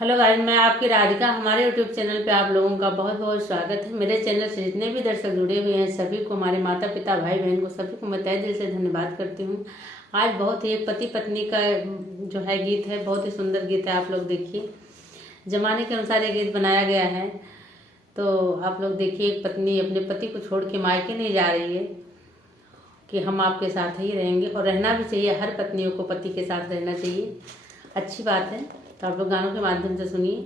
Hello guys, मैं आपकी राधिका। हमारे यूट्यूब चैनल पे आप लोगों का बहुत बहुत स्वागत है। मेरे चैनल से जितने भी दर्शक जुड़े हुए हैं सभी को, हमारे माता पिता भाई बहन को, सभी को मैं तहे दिल से धन्यवाद करती हूँ। आज बहुत ही एक पति पत्नी का जो है गीत है, बहुत ही सुंदर गीत है। आप लोग देखिए, जमाने के अनुसार ये गीत बनाया गया है। तो आप लोग देखिए, एक पत्नी अपने पति को छोड़ के मायके नहीं जा रही है कि हम आपके साथ ही रहेंगे, और रहना भी चाहिए। हर पत्नियों को पति के साथ रहना चाहिए, अच्छी बात है। तो आप लोग गानों के माध्यम से सुनिए।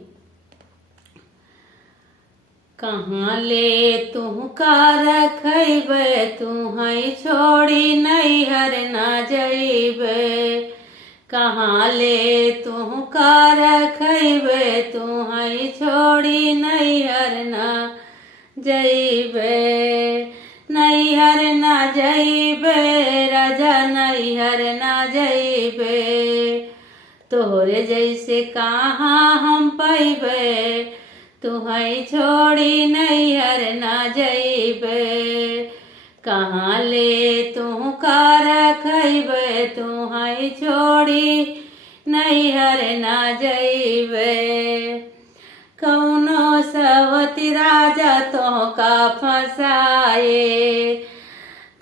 कहाँ ले तू का रखबे, तू हई छोड़ी नैहर ना जइबे। कहाँ ले तू का रखबे, तू हई छोड़ी नैहर ना जइबे। नैहर ना जइबे राजा, नैहर ना जइबे। तोहरे जैसे कहाँ हम पैबे, तू हई छोड़ी नैहर ना जइबे। कहाँ ले तू का रखबे, तू हई छोड़ी नैहर ना जइबे। कौनो सवती राजा तो का फसाए,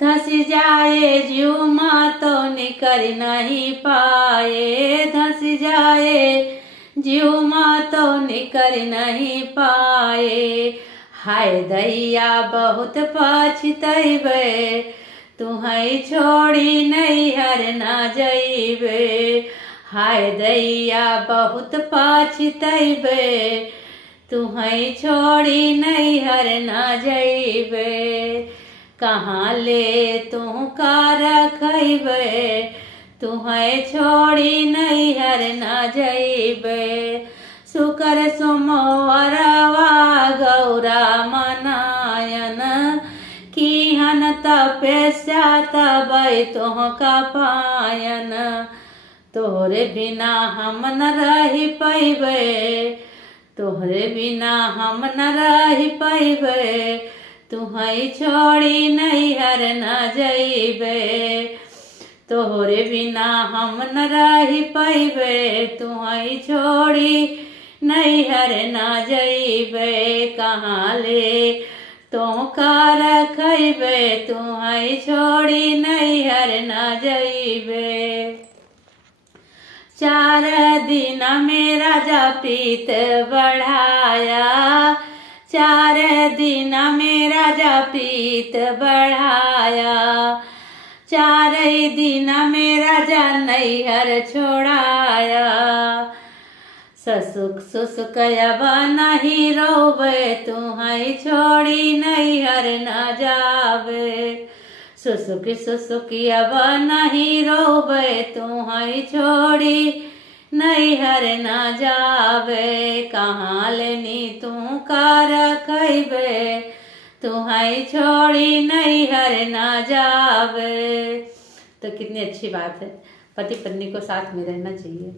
धस जाए जीव माँ तो निकल नहीं पाए। धस जाए जीव माँ तो निकल नहीं पाए। हाय दैया बहुत पछतैबे, तू हई छोड़ी नैहर ना जइबे। हाय दैया बहुत पछतैबे, तू हई छोड़ी नैहर ना जइबे। कहाँ ले तू का रखबे, तू है छोड़ी नैहर ना जइबे। शुकर सोमवारवा गौरा मनायन, किहन तपस्या तबै तोह का पायन। तोहरे बिना हम न रही पैबे, तोहरे बिना हम न रही पैबे। तू हई छोड़ी नैहर ना जइबे। तोहरे बिना हम न रही पैबे, तू हई छोड़ी नैहर ना जइबे। कहाँ ले तो का रखबे, तू हई छोड़ी नैहर ना जइबे। 4 दिन में राजा प्रीत बढ़ाया, 4 दिन में राजा प्रीत बढ़ाया। 4 दिन में राजा नैहर छोड़ाया। ससुक सुसुक अब नहीं रोबे, तू हई छोड़ी नैहर ना जावे। सुसुक सुसुक अब नहीं रोबे, तू हई छोड़ी नैहर ना जावे। कहाँ लेनी तू का रखबे, तू हई छोड़ी नैहर ना जावे। तो कितनी अच्छी बात है, पति पत्नी को साथ में रहना चाहिए।